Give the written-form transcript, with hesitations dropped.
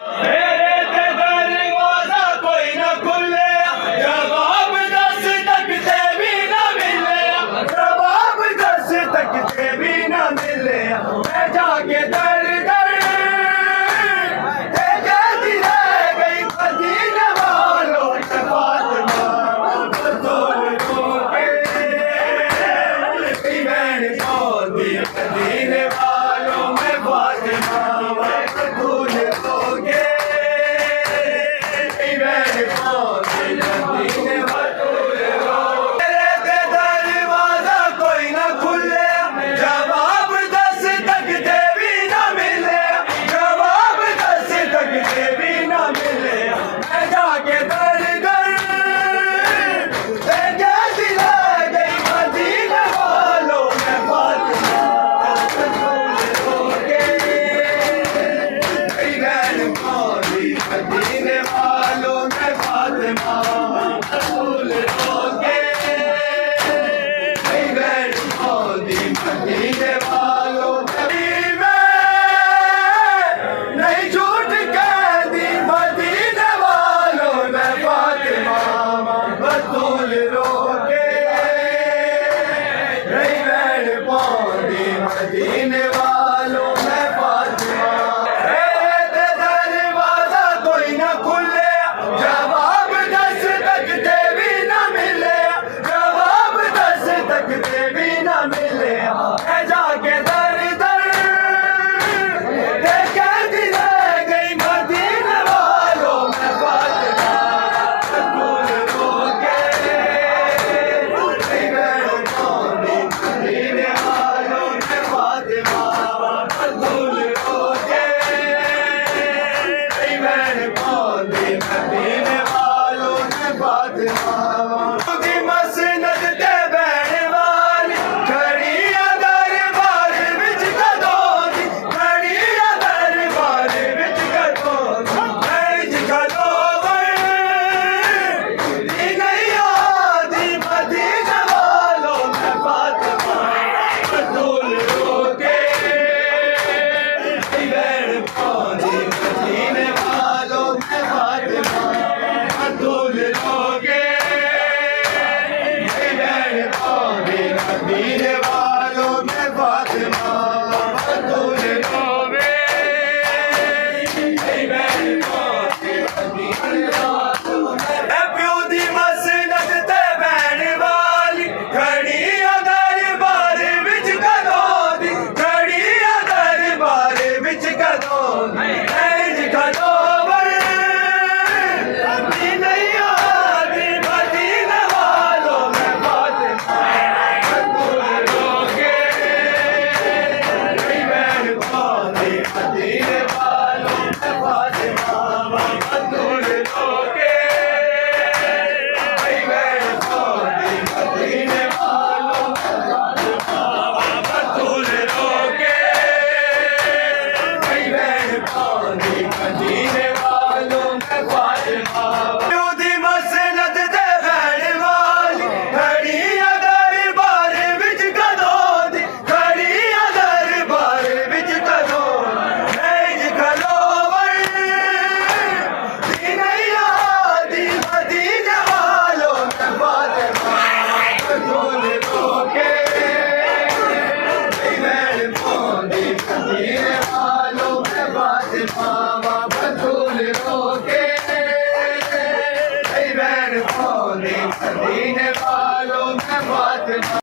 मेरे ते दरवाजा कोई ना खुले, जवाब दस तकते भी ना मिले, जवाब दस तकते भी ना मिले। मैं जाके दर दर कहती रह गई मदीने वालों से फातिमा, बहन बोली मदीने वालों में फातिमा भूल दोगे, बहन बोली मदीने वालों। मेरे ते दरवाजा कोई ना खुले, जवाब दस तकते भी ना मिले, जवाब दस तकते भी ना मिले। मैं जाके दर दर कहती रह गई मदीने वालों में फातिमा भूल दोगे, बहन बोली मदीने वालों में फातिमा भूल दोगे, बहन बोली मदीने वालों में नहीं झूठ कहती मदीने वालों में फातिमा बतूल रोके, बहन बोली मदीने वालों में फातिमा। मेरे ते दरवाजा कोई ना खुले, जवाब दस तकते भी ना मिले, जवाब दस तकते भी ना मिले। मैं जाके दर दर कहती रह गई मदीने वालों में फातिमा भूल दोगे, बहन बोली मदीने वालों में फातिमा भूल दोगे, बहन बोली मदीने वालों में फातिमा। खुदी मसनद ते बहन वाली खड़ी आ दरबार विच कदों दी, खड़ी आ दरबार विच कदों दी, विच कदों दी नहीं आदी मदीने वालों में फातिमा भूल दोगे, बहन बोली मदीने वालों में फातिमा भूल दोगे, बहन बोली मदीने वालों में फातिमा भूल दोगे, बहन बोली मदीने वालों में। प्यो दी मसनद ते बहन वाली खड़ी आ दरबार विच कदों दी, खड़ी आ दरबार विच कदों दी, विच कदों दी नहीं आदी मदीने वालों में फातिमा भूल दोगे, बहन बोली मदीने वालों में फातिमा भूल दोगे, बहन बोली मदीने वालों में फातिमा भूल दोगे, बहन बोली मदीने वालों में फातिमा। प्यो दी मसनद ते बहन वाली खड़ी आ दरबार विच कदों दी, खड़ी आ दरबार विच कदों विच कदों दी नहीं आदी मदीने वालों में फातिमा भूल दोगे, बहन बोली मदीने वालों में फातिमा भूल दोगे, बहन बोली मदीने वालों में फातिमा।